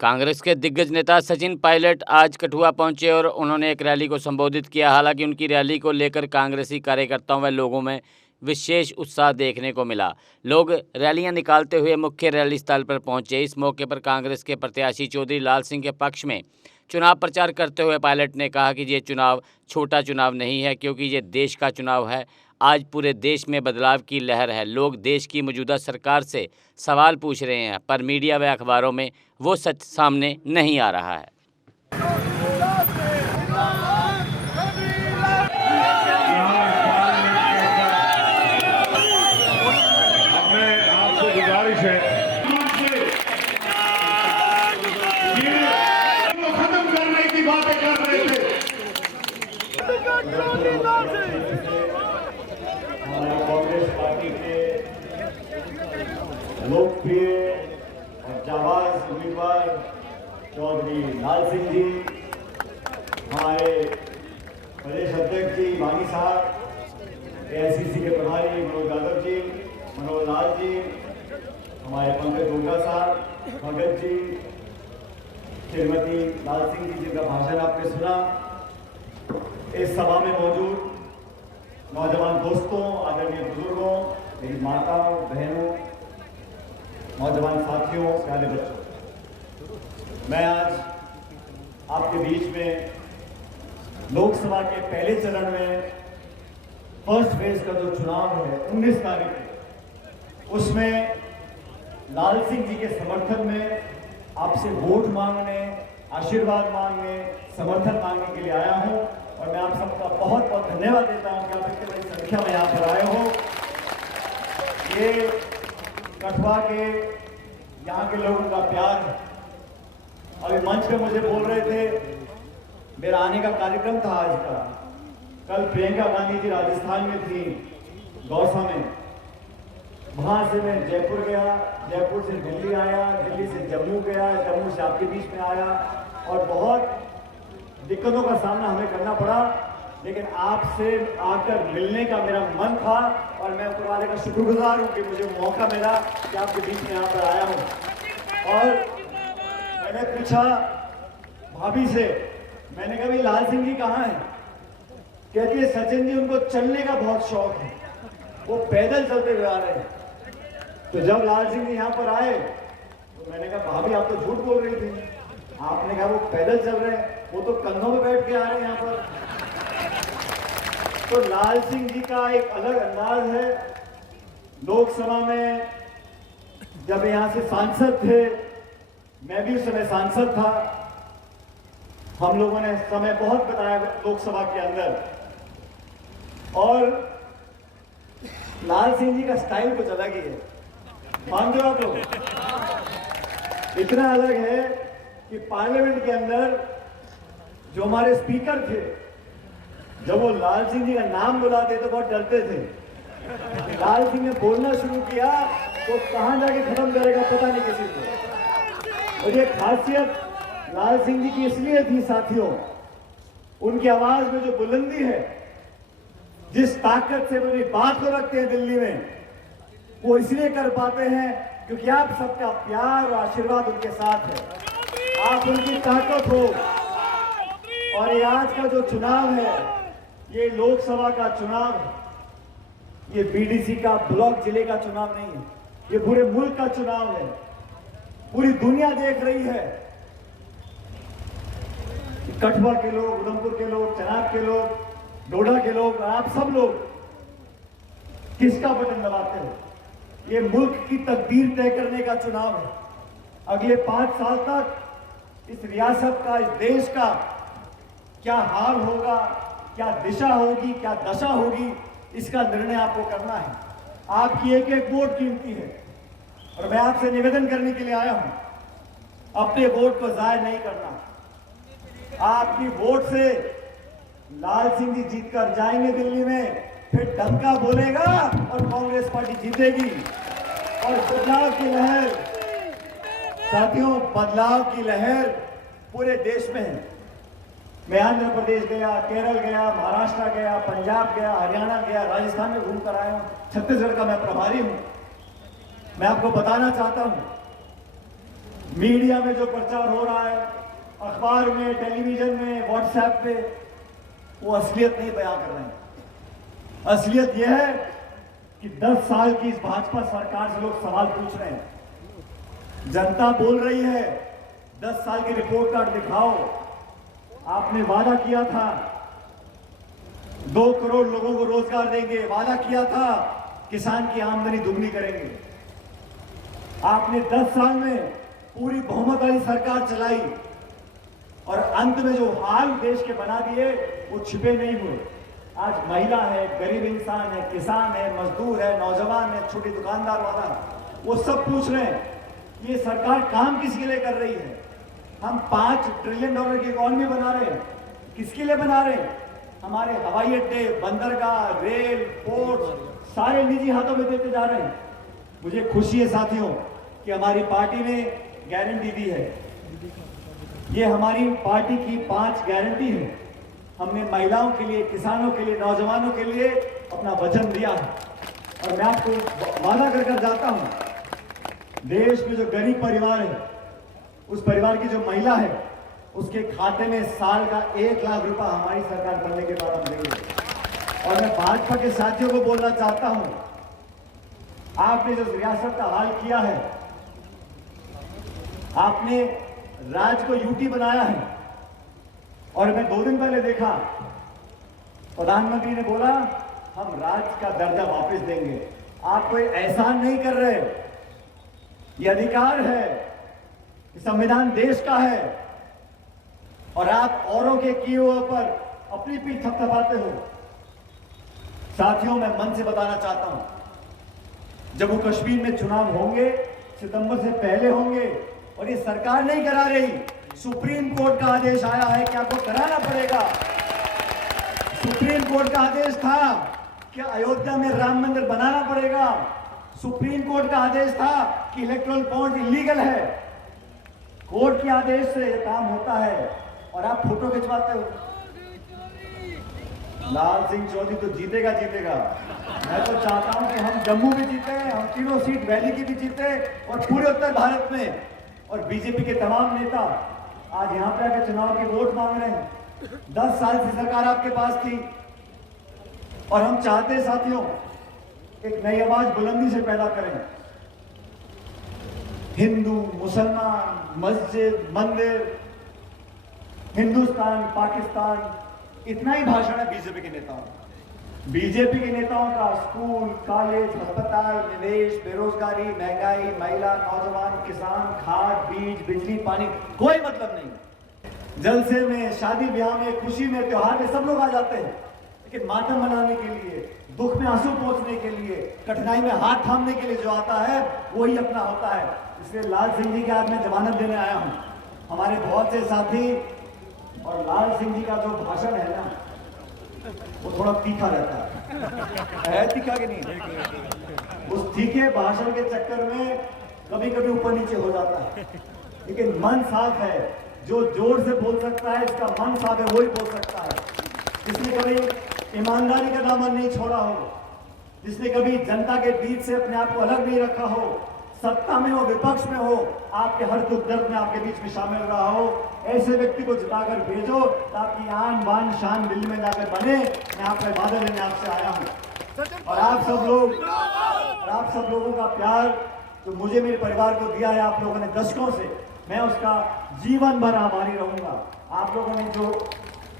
कांग्रेस के दिग्गज नेता सचिन पायलट आज कठुआ पहुंचे और उन्होंने एक रैली को संबोधित किया। हालांकि उनकी रैली को लेकर कांग्रेसी कार्यकर्ताओं व लोगों में विशेष उत्साह देखने को मिला। लोग रैलियां निकालते हुए मुख्य रैली स्थल पर पहुंचे। इस मौके पर कांग्रेस के प्रत्याशी चौधरी लाल सिंह के पक्ष में चुनाव प्रचार करते हुए पायलट ने कहा कि ये चुनाव छोटा चुनाव नहीं है, क्योंकि ये देश का चुनाव है। आज पूरे देश में बदलाव की लहर है। लोग देश की मौजूदा सरकार से सवाल पूछ रहे हैं, पर मीडिया व अखबारों में वो सच सामने नहीं आ रहा है। आपसे गुजारिश है खत्म करने की बातें कर रहे थे। हमारी कांग्रेस पार्टी के लोकप्रिय और जाबाज उम्मीदवार चौधरी लाल सिंह जी, हमारे प्रदेश अध्यक्ष जी वानी साहब, एआईसीसी के प्रभारी मनोज यादव जी, मनोज लाल जी, हमारे पंकज गोगा साहब, भगत जी, श्रीमती लाल सिंह जी जिनका भाषण आपने सुना। इस सभा में मौजूद नौजवान दोस्तों, आदरणीय बुजुर्गों, मेरी माताओं, बहनों, नौजवान साथियों, प्यारे बच्चों, मैं आज आपके बीच में लोकसभा के पहले चरण में फर्स्ट फेज का जो चुनाव है 19 तारीख को, उसमें लाल सिंह जी के समर्थन में आपसे वोट मांगने, आशीर्वाद मांगने, समर्थन मांगने के लिए आया हूं। और मैं आप सबका बहुत बहुत धन्यवाद देता हूं कि आप इतनी बड़ी संख्या में यहाँ पर आए हो। ये कठुआ के यहाँ के लोगों का प्यार है। अभी मंच पे मुझे बोल रहे थे, मेरा आने का कार्यक्रम था आज का। कल प्रियंका गांधी जी राजस्थान में थी, दौसा में। वहां से मैं जयपुर गया, जयपुर से दिल्ली आया, दिल्ली से जम्मू गया, जम्मू से आपके बीच में आया और बहुत दिक्कतों का सामना हमें करना पड़ा, लेकिन आपसे आकर मिलने का मेरा मन था और मैं ऊपर वाले का शुक्रगुजार हूं कि मुझे मौका मिला कि आपके बीच में यहाँ पर आया हूं। और मैंने पूछा भाभी से, मैंने कहा भाई लाल सिंह जी कहाँ हैं? कहती है सचिन जी उनको चलने का बहुत शौक है, वो पैदल चलते हुए आ रहे हैं। तो जब लाल सिंह जी यहाँ पर आए तो मैंने कहा भाभी आप तो झूठ बोल रही थी, आपने कहा वो पैदल चल रहे हैं, वो तो कंधों पे बैठ के आ रहे हैं यहाँ पर। तो लाल सिंह जी का एक अलग अंदाज है। लोकसभा में जब यहाँ से सांसद थे, मैं भी उस समय सांसद था, हम लोगों ने समय बहुत बताया लोकसभा के अंदर। और लाल सिंह जी का स्टाइल कुछ अलग ही है, मानते हो आप लोग? इतना अलग है कि पार्लियामेंट के अंदर जो हमारे स्पीकर थे, जब वो लाल सिंह जी का नाम बुलाते तो बहुत डरते थे। लाल सिंह ने बोलना शुरू किया तो कहां जाके खत्म करेगा पता नहीं किसी को। और ये खासियत लाल सिंह जी की इसलिए थी साथियों, उनकी आवाज में जो बुलंदी है, जिस ताकत से वो अपनी बात को रखते हैं दिल्ली में, वो इसलिए कर पाते हैं क्योंकि आप सबका प्यार और आशीर्वाद उनके साथ है, आप उनकी ताकत हो। और ये आज का जो चुनाव है, ये लोकसभा का चुनाव है, ये बीडीसी का ब्लॉक जिले का चुनाव नहीं है, ये पूरे मुल्क का चुनाव है। पूरी दुनिया देख रही है, कठुआ के लोग, उधमपुर के लोग, चनाब के लोग, डोडा के लोग, आप सब लोग किसका बटन दबाते हो। ये मुल्क की तकदीर तय करने का चुनाव है। अगले 5 साल तक इस रियासत का, इस देश का क्या हाल होगा, क्या दिशा होगी, क्या दशा होगी, इसका निर्णय आपको करना है। आपकी एक एक वोट कीमती है और मैं आपसे निवेदन करने के लिए आया हूं, अपने वोट को जाया नहीं करना। आपकी वोट से लाल सिंह जी जीतकर जाएंगे दिल्ली में, फिर डंका बोलेगा और कांग्रेस पार्टी जीतेगी। और बदलाव की लहर, साथियों, बदलाव की लहर पूरे देश में है। मैं आंध्र प्रदेश गया, केरल गया, महाराष्ट्र गया, पंजाब गया, हरियाणा गया, राजस्थान में घूमकर आया हूं, छत्तीसगढ़ का मैं प्रभारी हूं। मैं आपको बताना चाहता हूं, मीडिया में जो प्रचार हो रहा है, अखबार में, टेलीविजन में, व्हाट्सएप पे, वो असलियत नहीं बयां कर रहे हैं। असलियत यह है कि 10 साल की इस भाजपा सरकार से लोग सवाल पूछ रहे हैं। जनता बोल रही है 10 साल की रिपोर्ट कार्ड दिखाओ। आपने वादा किया था 2 करोड़ लोगों को रोजगार देंगे, वादा किया था किसान की आमदनी दुगनी करेंगे। आपने 10 साल में पूरी बहुमत वाली सरकार चलाई और अंत में जो हाल देश के बना दिए वो छिपे नहीं हुए। आज महिला है, गरीब इंसान है, किसान है, मजदूर है, नौजवान है, छोटी दुकानदार वाला, वो सब पूछ रहे हैं ये सरकार काम किसके लिए कर रही है। हम $5 ट्रिलियन की इकॉनमी बना रहे हैं, किसके लिए बना रहे हैं। हमारे हवाई अड्डे, बंदरगाह, रेल, पोर्ट सारे निजी हाथों में देते जा रहे हैं। मुझे खुशी है साथियों कि हमारी पार्टी ने गारंटी दी है। ये हमारी पार्टी की 5 गारंटी है। हमने महिलाओं के लिए, किसानों के लिए, नौजवानों के लिए अपना वचन दिया है और मैं आपको वादा कर जाता हूं, देश में जो गरीब परिवार है, उस परिवार की जो महिला है, उसके खाते में साल का 1 लाख रुपया हमारी सरकार बनने के बाद हम देंगे। और मैं भाजपा के साथियों को बोलना चाहता हूं, आपने जो रियासत का हाल किया है, आपने राज्य को यूटी बनाया है और मैं 2 दिन पहले देखा प्रधानमंत्री ने बोला हम राज्य का दर्जा वापस देंगे। आप कोई एहसान नहीं कर रहे, ये अधिकार है, संविधान देश का है और आप औरों के किए हुए पर अपनी पीठ थपथपाते हो। साथियों, मैं मन से बताना चाहता हूं, जम्मू कश्मीर में चुनाव होंगे, सितंबर से पहले होंगे और ये सरकार नहीं करा रही, सुप्रीम कोर्ट का आदेश आया है कि आपको कराना पड़ेगा। सुप्रीम कोर्ट का आदेश था कि अयोध्या में राम मंदिर बनाना पड़ेगा। सुप्रीम कोर्ट का आदेश था कि इलेक्ट्रल बॉन्ड इलीगल है। कोर्ट के आदेश से यह काम होता है और आप फोटो खिंचवाते हो। लाल सिंह चौधरी तो जीतेगा। मैं तो चाहता हूं कि हम जम्मू भी जीते, हम तीनों सीट वैली की भी जीते और पूरे उत्तर भारत में। और बीजेपी के तमाम नेता आज यहां पे आकर चुनाव के वोट मांग रहे हैं। 10 साल से सरकार आपके पास थी और हम चाहते हैं साथियों एक नई आवाज बुलंदी से पैदा करें। हिंदू, मुसलमान, मस्जिद, मंदिर, हिंदुस्तान, पाकिस्तान, इतना ही भाषण है बीजेपी के नेताओं। बीजेपी के नेताओं का स्कूल, कॉलेज, अस्पताल, निवेश, बेरोजगारी, महंगाई, महिला, नौजवान, किसान, खाद, बीज, बिजली, पानी, कोई मतलब नहीं। जलसे में, शादी ब्याह में, खुशी में, त्योहार में सब लोग आ जाते हैं, लेकिन मातम मनाने के लिए, दुख में आंसू पोंछने के लिए, कठिनाई में हाथ थामने के लिए जो आता है वही अपना होता है। इसलिए लाल सिंह जी के आज मैं जमानत देने आया हूं। हमारे बहुत से साथी, और लाल सिंह जी का जो भाषण है ना, वो थोड़ा तीखा रहता है तीखा कि नहीं। उस तीखे भाषण के चक्कर में कभी कभी ऊपर नीचे हो जाता है, लेकिन मन साफ है। जो जोर से बोल सकता है, इसका मन साफ है, वही बोल सकता है। जिसने कभी ईमानदारी का दामन नहीं छोड़ा हो, जिसने कभी जनता के बीच से अपने आप को अलग नहीं रखा हो, सत्ता में हो, विपक्ष में हो, आपके हर दुख दर्द में आपके बीच में शामिल रहा हो, ऐसे व्यक्ति को जिताकर भेजो ताकि आन बान शान दिल्ली में जाकर बने। मैं आपका वादा लेने आपसे आया हूं और आप सब लोगों का प्यार जो मुझे मेरे परिवार को दिया है आप लोगों ने दशकों से, मैं उसका जीवन भर आभारी रहूंगा। आप लोगों ने जो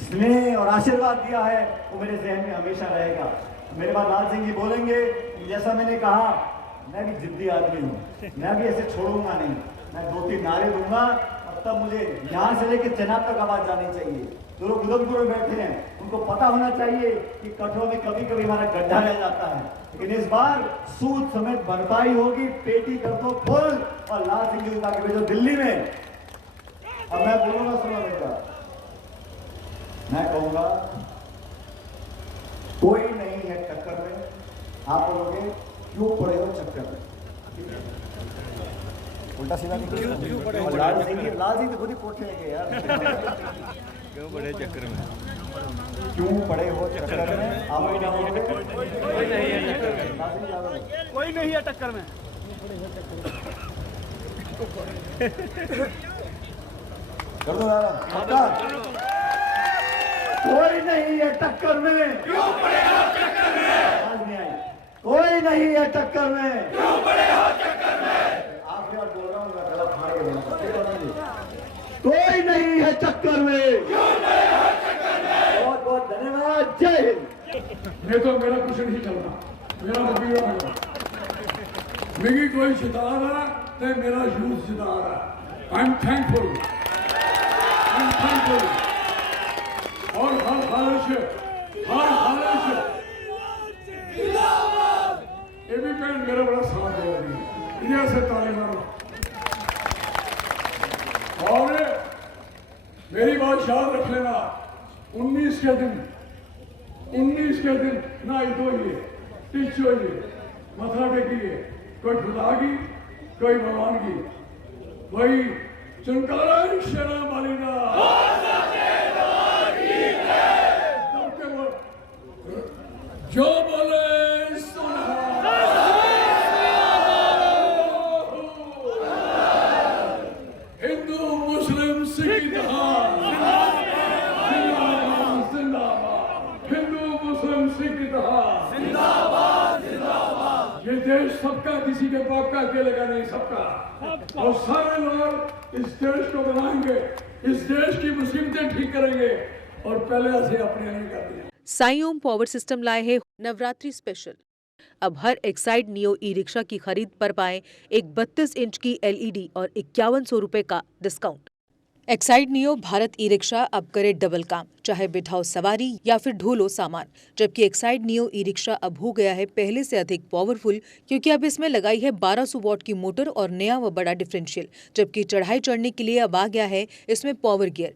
स्नेह और आशीर्वाद दिया है वो मेरे जहन में हमेशा रहेगा। मेरे बाद लाल सिंह जी बोलेंगे, जैसा मैंने कहा, मैं भी जिद्दी आदमी हूँ, मैं भी ऐसे छोड़ूंगा नहीं। मैं 2-3 नारे दूंगा और तब मुझे यहाँ से लेकर चेनाब तक आवाज जानी चाहिए। जो लोग उधमपुर में बैठे हैं उनको पता होना चाहिए कि कटवा में कभी कभी हमारा गड्ढा रह जाता है, लेकिन इस बार सूद समेत भरपाई होगी। पेटी कर दो फुल और लाल सिंह जी के भेजो दिल्ली में। अब मैं बोलूंगा, सुनो बेटा, मैं कहूंगा कोई नहीं है टक्कर में, आप बोलोगे क्यों पड़े हो चक्कर में। उल्टा सीधा क्यों पड़े हो? लाल सिंह तो खुद ही कोठे गए यार। क्यों पड़े चक्कर में? क्यों पड़े हो चक्कर में? आप क्या बोलोगे? कोई नहीं है टक्कर में। कोई नहीं है टक्कर में। कर दो यार, पक्का। कोई नहीं है टक्कर में, क्यों पड़े हो चक्कर में? आज नहीं आई। कोई नहीं है टक्कर में, क्यों पड़े हो चक्कर में? आखिरी बार बोल रहा हूँ, मैं गला फाड़ के बोलूंगा। कोई नहीं है चक्कर में, क्यों पड़े हो चक्कर में? बहुत बहुत धन्यवाद, जय हिंद। ये तो मेरा कुछ नहीं चलना, मेरा वकील है। मेरी कोई जिता रहा तो मेरा यूथ जिता रहा। I am thankful, I am thankful. और हर हालत ये भी बहन मेरा बड़ा साथ दे रही है, इधर से ताली मारो। और मेरी बात याद रख लेना, 19 के दिन नहाई धोइए, टिच होइए, मथा टेकिए, कोई खुदा की कोई भगवान की, वही चंकारा शेरा मालिना जो बोले हिंदू मुस्लिम सिख इतिहास जिंदाबाद, हिंदू मुस्लिम सिख इतिहास जिंदाबाद। ये देश सबका, किसी के बाप का अकेले का नहीं, सबका। और सारे लोग इस देश को बनाएंगे, इस देश की मुसीबतें ठीक करेंगे और पहले ऐसे अपने नहीं करते। साई ओम पावर सिस्टम लाए हैं नवरात्रि स्पेशल। अब हर एक्साइड नियो ई रिक्शा की खरीद पर पाएं एक 32 इंच की LED और 5100 रुपए का discount. Exide neo Bharat e rickshaw अब करे डबल काम, चाहे बिठाओ सवारी या फिर ढोलो सामान। जबकि एक्साइड नियो ई रिक्शा अब हो गया है पहले से अधिक पावरफुल, क्योंकि अब इसमें लगाई है 1200 वॉट की मोटर और नया व बड़ा डिफरेंशियल। जबकि चढ़ाई चढ़ने के लिए अब आ गया है इसमें power gear.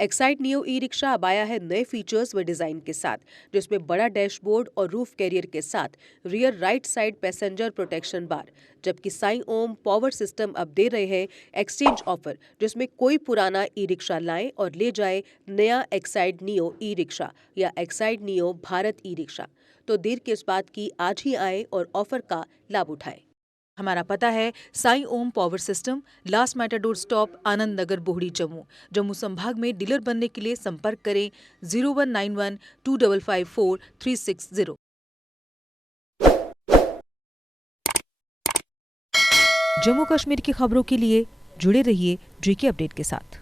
Exide neo e rickshaw अब आया है नए फीचर्स व डिजाइन के साथ, जिसमें बड़ा डैशबोर्ड और रूफ कैरियर के साथ rear right side passenger protection bar. जबकि साई ओम पावर सिस्टम अब दे रहे हैं एक्सचेंज ऑफर, जिसमें कोई पुराना ई रिक्शा लाए और ले जाए नया एक्साइड नियो ई रिक्शा या Exide neo Bharat e rickshaw. तो देर किस बात की, आज ही आए और ऑफर का लाभ उठाए। हमारा पता है Sai Om power system, last Matador stop, Anand Nagar, Bohri, Jammu संभाग में। डीलर बनने के लिए संपर्क करें 0191 2554 360। जम्मू कश्मीर की खबरों के लिए जुड़े रहिए JK अपडेट के साथ।